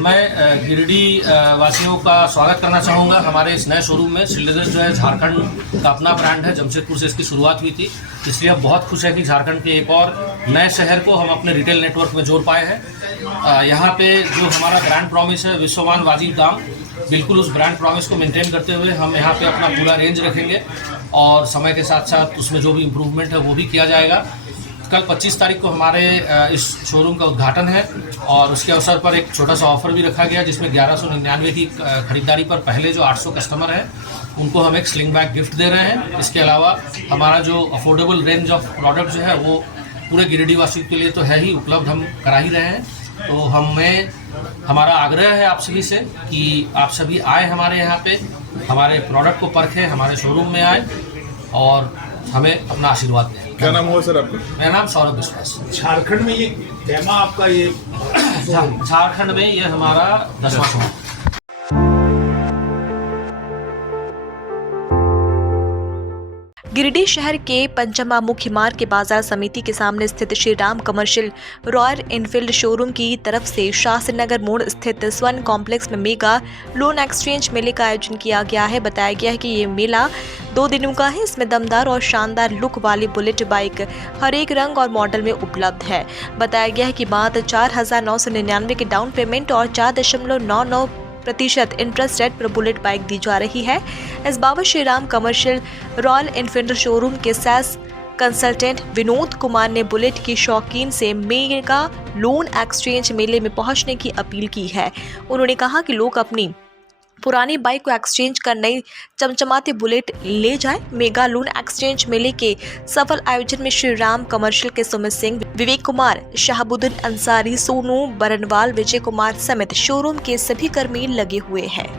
मैं गिरिडीह वासियों का स्वागत करना चाहूँगा हमारे इस नए शोरूम में। शिल्डर्स जो है झारखंड का अपना ब्रांड है, जमशेदपुर से इसकी शुरुआत हुई थी, इसलिए हम बहुत खुश है कि झारखंड के एक और नए शहर को हम अपने रिटेल नेटवर्क में जोड़ पाए हैं। यहाँ पे जो हमारा ब्रांड प्रॉमिस है विश्वमान वाजिब दाम, बिल्कुल उस ब्रांड प्रॉमिस को मेंटेन करते हुए हम यहाँ पे अपना पूरा रेंज रखेंगे और समय के साथ साथ उसमें जो भी इम्प्रूवमेंट है वो भी किया जाएगा। कल 25 तारीख को हमारे इस शोरूम का उद्घाटन है और उसके अवसर पर एक छोटा सा ऑफर भी रखा गया, जिसमें 1199 की खरीदारी पर पहले जो 800 कस्टमर हैं उनको हम एक स्लिंग बैग गिफ्ट दे रहे हैं। इसके अलावा हमारा जो अफोर्डेबल रेंज ऑफ प्रोडक्ट जो है वो पूरे गिरिडीह वासियों के लिए तो है ही, उपलब्ध हम करा ही रहे हैं। तो हमारा आग्रह है आप सभी से कि आप सभी आए हमारे यहाँ पे, हमारे प्रोडक्ट को परखें, हमारे शोरूम में आए और हमें अपना आशीर्वाद दें। क्या नाम हुआ सर आपका? मेरा नाम सौरभ विश्वास। झारखंड में ये तेमा आपका ये झारखंड में ये हमारा 10वां शोरूम। गिरिडीह शहर के पंचमा मुख्य मार्ग के बाजार समिति के सामने स्थित Shri Ram commercial royal Enfield showroom की तरफ से शास्त्री नगर मोड़ स्थित स्वर्ण कॉम्प्लेक्स में मेगा लोन एक्सचेंज मेले का आयोजन किया गया है। बताया गया है कि ये मेला 2 दिनों का है। इसमें दमदार और शानदार लुक वाली बुलेट बाइक हर एक रंग और मॉडल में उपलब्ध है। बताया गया है कि बाद 4,999 के डाउन पेमेंट और 4.99% इंटरेस्ट रेट पर बुलेट बाइक दी जा रही है। इस बाबत Shri Ram commercial royal Enfield showroom के सेल्स कंसल्टेंट विनोद कुमार ने बुलेट की शौकीन से मेगा लोन एक्सचेंज मेले में पहुंचने की अपील की है। उन्होंने कहा कि लोग अपनी पुरानी बाइक को एक्सचेंज कर नई चमचमाती बुलेट ले जाए। मेगा लोन एक्सचेंज मेले के सफल आयोजन में श्री राम कमर्शियल के सुमित सिंह, विवेक कुमार, शहाबुद्दीन अंसारी, सोनू बरनवाल, विजय कुमार समेत शोरूम के सभी कर्मी लगे हुए हैं।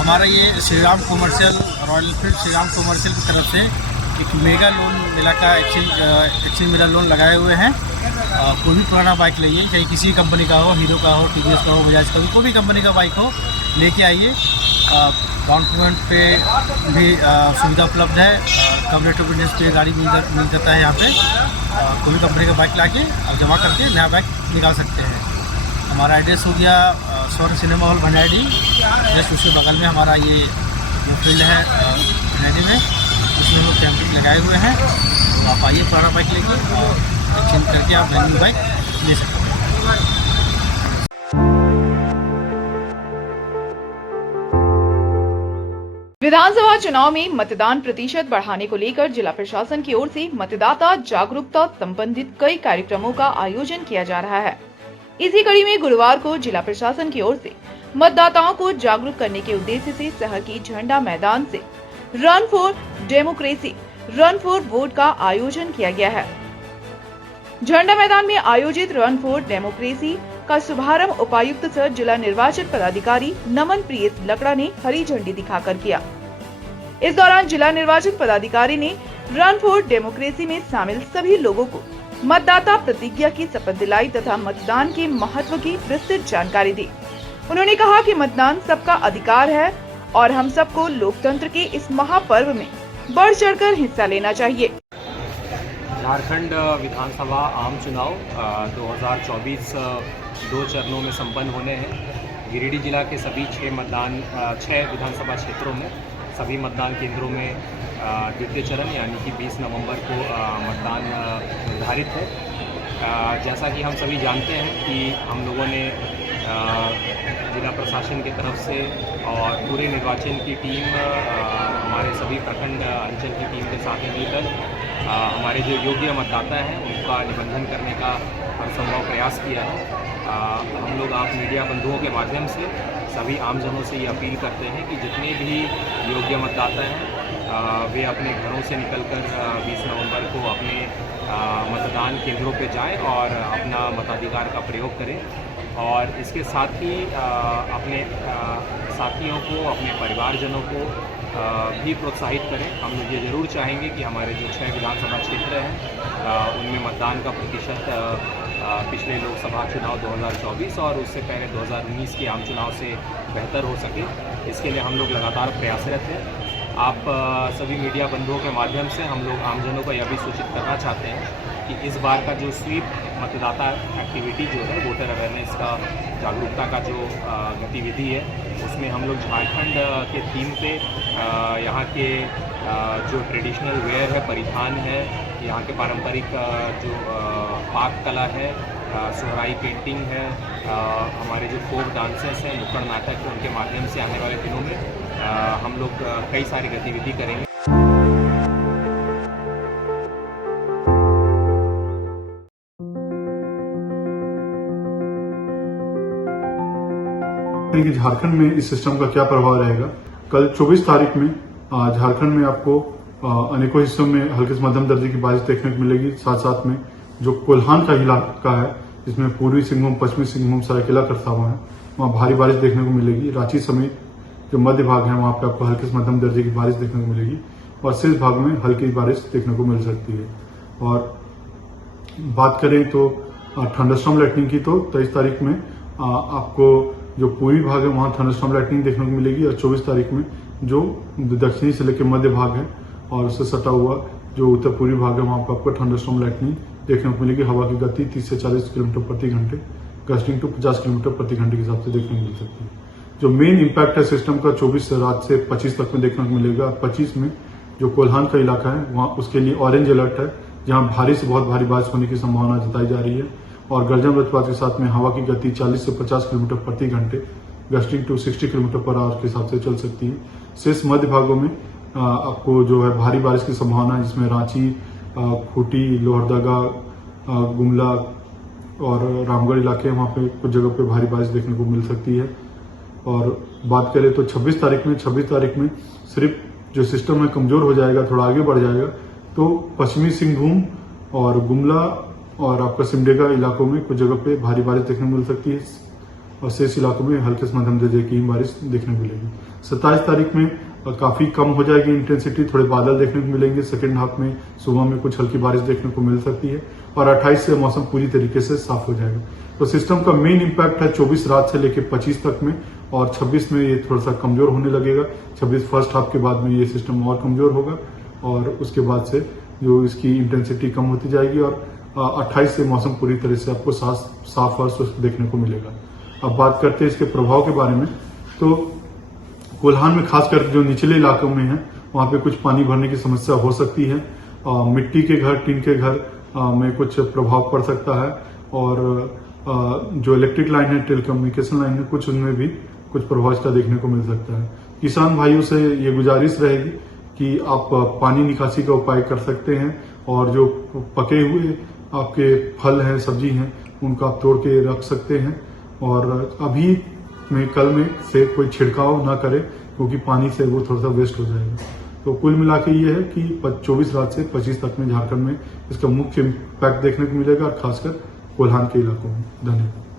हमारा ये Shri Ram commercial royal Enfield Shri Ram commercial की तरफ से एक मेगा लोन मेला का एक्सचेंज मेला लोन लगाए हुए हैं। कोई भी पुराना बाइक लाइए, चाहे किसी कंपनी का हो, हीरो का हो, टीवीएस का हो, बजाज का हो, कोई भी कंपनी का बाइक हो लेके आइए। डाउन पेमेंट पे भी सुविधा उपलब्ध है। कम रेट ऑफ इंटरेस्ट पे गाड़ी मिल जाता है यहाँ पे। कोई भी कंपनी का बाइक लाके आप जमा करके नया बाइक निकाल सकते हैं। हमारा एड्रेस हो गया स्वर्ण सिनेमा हॉल भंडारी, जस्ट उसके बगल में हमारा ये जो फील्ड है भंडारी में, उसमें हम लोग कैंपिंग लगाए हुए हैं। तो आप आइए पुराना बाइक लेके और एक्सचेंज करके आप नई बाइक ले सकते हैं। विधानसभा चुनाव में मतदान प्रतिशत बढ़ाने को लेकर जिला प्रशासन की ओर से मतदाता जागरूकता संबंधित कई कार्यक्रमों का आयोजन किया जा रहा है। इसी कड़ी में गुरुवार को जिला प्रशासन की ओर से मतदाताओं को जागरूक करने के उद्देश्य से शहर की झंडा मैदान से run for democracy, run for vote का आयोजन किया गया है। झंडा मैदान में आयोजित रन फॉर डेमोक्रेसी का शुभारंभ उपायुक्त सह जिला निर्वाचन पदाधिकारी नमन प्रिय लकड़ा ने हरी झंडी दिखाकर किया। इस दौरान जिला निर्वाचन पदाधिकारी ने रन फॉर डेमोक्रेसी में शामिल सभी लोगों को मतदाता प्रतिज्ञा की शपथ दिलाई तथा मतदान के महत्व की विस्तृत जानकारी दी। उन्होंने कहा कि मतदान सबका अधिकार है और हम सबको लोकतंत्र के इस महापर्व में बढ़ चढ़कर हिस्सा लेना चाहिए। झारखंड विधानसभा आम चुनाव 2024 2 चरणों में संपन्न होने हैं। गिरिडीह जिला के सभी 6 विधानसभा क्षेत्रों में सभी मतदान केंद्रों में द्वितीय चरण यानी कि 20 नवंबर को मतदान निर्धारित है। जैसा कि हम सभी जानते हैं कि हम लोगों ने जिला प्रशासन की तरफ से और पूरे निर्वाचन की टीम हमारे सभी प्रखंड अंचल की टीम के साथ मिलकर हमारे जो योग्य मतदाता हैं उनका निबंधन करने का हरसंभव प्रयास किया है। हम लोग आप मीडिया बंधुओं के माध्यम से सभी आमजनों से ये अपील करते हैं कि जितने भी योग्य मतदाता हैं वे अपने घरों से निकलकर 20 नवंबर को अपने मतदान केंद्रों पर जाएं और अपना मताधिकार का प्रयोग करें और इसके साथ ही अपने साथियों को, अपने परिवारजनों को भी प्रोत्साहित करें। हम लोग ये ज़रूर चाहेंगे कि हमारे जो 6 विधानसभा क्षेत्र हैं उनमें मतदान का प्रतिशत पिछले लोकसभा चुनाव 2024 और उससे पहले 2019 के आम चुनाव से बेहतर हो सके। इसके लिए हम लोग लगातार प्रयासरत हैं। आप सभी मीडिया बंधुओं के माध्यम से हम लोग आमजनों को यह भी सूचित करना चाहते हैं कि इस बार का जो स्वीप मतदाता एक्टिविटी जो है, वोटर अवेयरनेस का, जागरूकता का जो गतिविधि है, उसमें हम लोग झारखंड के थीम पे यहाँ के जो ट्रेडिशनल वेयर है, परिधान है, यहाँ के पारंपरिक जो पाक कला है, सोहराई पेंटिंग है, हमारे जो फोक डांसेस हैं, नुक्कड़ नाटक है, उनके माध्यम से आने वाले दिनों में हम लोग कई सारी गतिविधि करेंगे। कि झारखंड में इस सिस्टम का क्या प्रभाव रहेगा। कल 24 तारीख में झारखंड में आपको अनेकों हिस्सों में हल्के से मध्यम दर्जे की बारिश देखने को मिलेगी। साथ साथ में जो कोल्हान का इलाका है, जिसमें पूर्वी सिंहभूम, पश्चिमी सिंहभूम, सरायकेला खरसावां है, वहाँ भारी बारिश देखने को मिलेगी। रांची समेत जो मध्य भाग है वहाँ पे आपको हल्के से मध्यम दर्जे की बारिश देखने को मिलेगी और शेष भाग में हल्की बारिश देखने को मिल सकती है। और बात करें तो थंडरस्टॉर्म लाइटनिंग की, तो 23 तारीख में आपको जो पूर्वी भाग है वहाँ थंडरस्टॉर्म लाइटनिंग देखने को मिलेगी और 24 तारीख में जो दक्षिणी से लेकर मध्य भाग है और उससे सटा हुआ जो उत्तर पूर्वी भाग है वहाँ पर आपको थंडरस्टॉर्म लाइटनिंग देखने को मिलेगी। हवा की गति 30 से 40 किलोमीटर प्रति घंटे, गस्टिंग टू 50 किलोमीटर प्रति घंटे के हिसाब से देखने को मिल सकती है। जो मेन इम्पैक्ट है सिस्टम का 24 रात से 25 तक में देखने को मिलेगा। 25 में जो कोल्हान का इलाका है वहाँ उसके लिए ऑरेंज अलर्ट है, जहाँ भारी से बहुत भारी बारिश होने की संभावना जताई जा रही है और गर्जन वज्रपात के साथ में हवा की गति 40 से 50 किलोमीटर प्रति घंटे, gusting to 60 kilometre per hour के हिसाब से चल सकती है। शेष मध्य भागों में आपको जो है भारी बारिश की संभावना है, जिसमें रांची, खूंटी, लोहरदगा, गुमला और रामगढ़ इलाके हैं, वहाँ पे कुछ जगह पे भारी बारिश देखने को मिल सकती है। और बात करें तो 26 तारीख में सिर्फ जो सिस्टम है कमजोर हो जाएगा, थोड़ा आगे बढ़ जाएगा, तो पश्चिमी सिंहभूम और गुमला और आपका सिमडेगा इलाकों में कुछ जगह पे भारी बारिश देखने को मिल सकती है और शेष इलाकों में हल्के से मध्यम दर्जे की बारिश देखने को मिलेगी। 27 तारीख में काफी कम हो जाएगी इंटेंसिटी, थोड़े बादल देखने को मिलेंगे। सेकेंड हाफ में सुबह में कुछ हल्की बारिश देखने को मिल सकती है और 28 से मौसम पूरी तरीके से साफ हो जाएगा। तो सिस्टम का मेन इम्पैक्ट है 24 रात से लेकर 25 तक में और 26 में ये थोड़ा सा कमजोर होने लगेगा। 26 फर्स्ट हाफ के बाद में ये सिस्टम और कमजोर होगा और उसके बाद से जो इसकी इंटेंसिटी कम होती जाएगी और 28 से मौसम पूरी तरह से आपको साफ और स्वस्थ देखने को मिलेगा। अब बात करते हैं इसके प्रभाव के बारे में, तो कोल्हान में खासकर जो निचले इलाकों में है वहाँ पे कुछ पानी भरने की समस्या हो सकती है। मिट्टी के घर, टीन के घर में कुछ प्रभाव पड़ सकता है और जो इलेक्ट्रिक लाइन है, टेलीकम्युनिकेशन लाइन है, कुछ उनमें भी कुछ प्रभाव इसका देखने को मिल सकता है। किसान भाइयों से ये गुजारिश रहेगी कि आप पानी निकासी का उपाय कर सकते हैं और जो पके हुए आपके फल हैं, सब्जी हैं, उनको आप तोड़ के रख सकते हैं और अभी में कल में से कोई छिड़काव ना करें क्योंकि पानी से वो थोड़ा सा वेस्ट हो जाएगा। तो कुल मिला के ये है कि 24 रात से 25 तक में झारखंड में इसका मुख्य इम्पैक्ट देखने को मिलेगा और खासकर कोल्हान के इलाकों में। धन्यवाद।